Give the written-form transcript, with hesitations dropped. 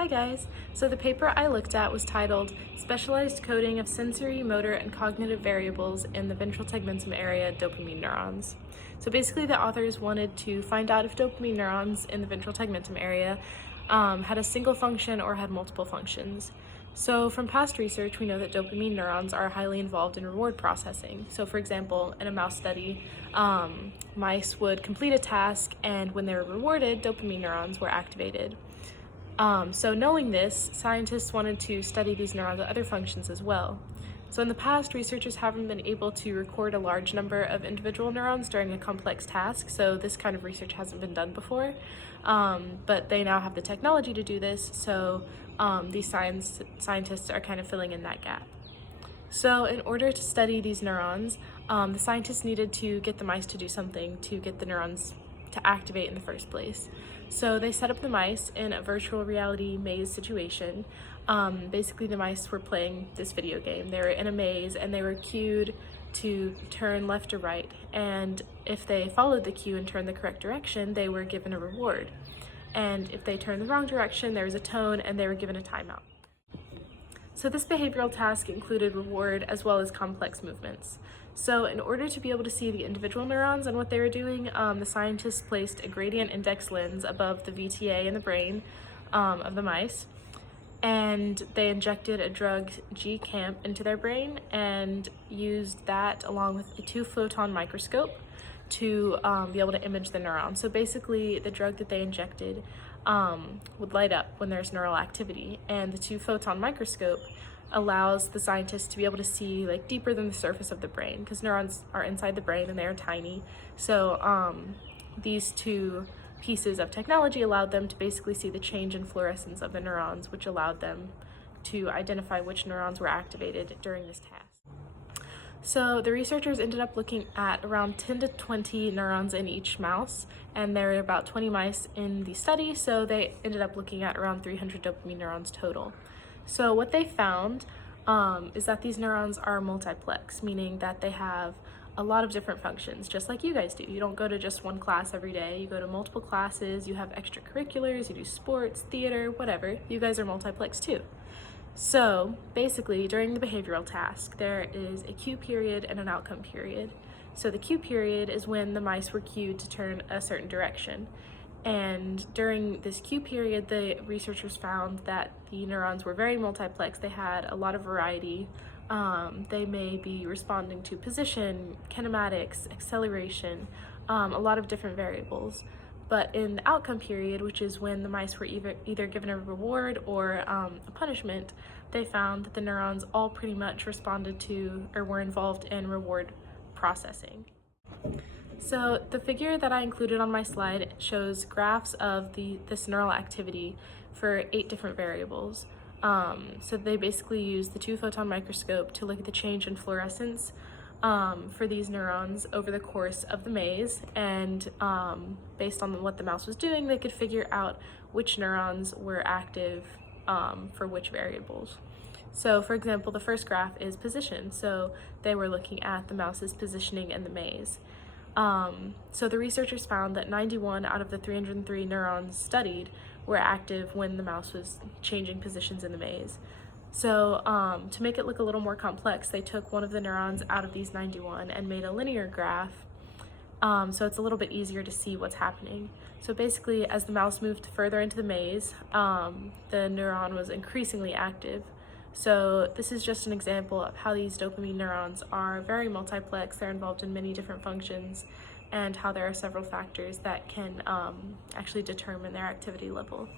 Hi guys! So the paper I looked at was titled Specialized Coding of Sensory, Motor, and Cognitive Variables in the Ventral Tegmentum Area Dopamine Neurons. So basically the authors wanted to find out if dopamine neurons in the ventral tegmentum area had a single function or had multiple functions. So from past research, we know that dopamine neurons are highly involved in reward processing. So for example, in a mouse study, mice would complete a task, and when they were rewarded, dopamine neurons were activated. So knowing this, scientists wanted to study these neurons' other functions as well. So in the past, researchers haven't been able to record a large number of individual neurons during a complex task, so this kind of research hasn't been done before. But they now have the technology to do this, so these scientists are kind of filling in that gap. So in order to study these neurons, the scientists needed to get the mice to do something to get the neurons to activate in the first place. So they set up the mice in a virtual reality maze situation. Basically the mice were playing this video game. They were in a maze and they were cued to turn left or right, and if they followed the cue and turned the correct direction, they were given a reward. And if they turned the wrong direction, there was a tone and they were given a timeout. So this behavioral task included reward as well as complex movements. So in order to be able to see the individual neurons and what they were doing, the scientists placed a gradient index lens above the VTA in the brain of the mice, and they injected a drug G-CAMP into their brain and used that along with a 2-photon microscope to be able to image the neuron. So basically the drug that they injected would light up when there's neural activity, and the 2-photon microscope allows the scientists to be able to see like deeper than the surface of the brain, because neurons are inside the brain and they are tiny. So these two pieces of technology allowed them to basically see the change in fluorescence of the neurons, which allowed them to identify which neurons were activated during this task. So the researchers ended up looking at around 10 to 20 neurons in each mouse, and there were about 20 mice in the study, so they ended up looking at around 300 dopamine neurons total. So what they found is that these neurons are multiplex, meaning that they have a lot of different functions, just like you guys do. You don't go to just one class every day, you go to multiple classes, you have extracurriculars, you do sports, theater, whatever. You guys are multiplex too. So basically, during the behavioral task, there is a cue period and an outcome period. So the cue period is when the mice were cued to turn a certain direction. And during this cue period, the researchers found that the neurons were very multiplex. They had a lot of variety. They may be responding to position, kinematics, acceleration, a lot of different variables. But in the outcome period, which is when the mice were either given a reward or a punishment, they found that the neurons all pretty much responded to or were involved in reward processing. So the figure that I included on my slide shows graphs of this neural activity for 8 different variables. So they basically use the 2-photon microscope to look at the change in fluorescence for these neurons over the course of the maze, and based on what the mouse was doing, they could figure out which neurons were active for which variables. So for example, the first graph is position, so they were looking at the mouse's positioning in the maze. So the researchers found that 91 out of the 303 neurons studied were active when the mouse was changing positions in the maze. So to make it look a little more complex, they took one of the neurons out of these 91 and made a linear graph, so it's a little bit easier to see what's happening. So basically, as the mouse moved further into the maze, the neuron was increasingly active. So this is just an example of how these dopamine neurons are very multiplex. They're involved in many different functions, and how there are several factors that can actually determine their activity level.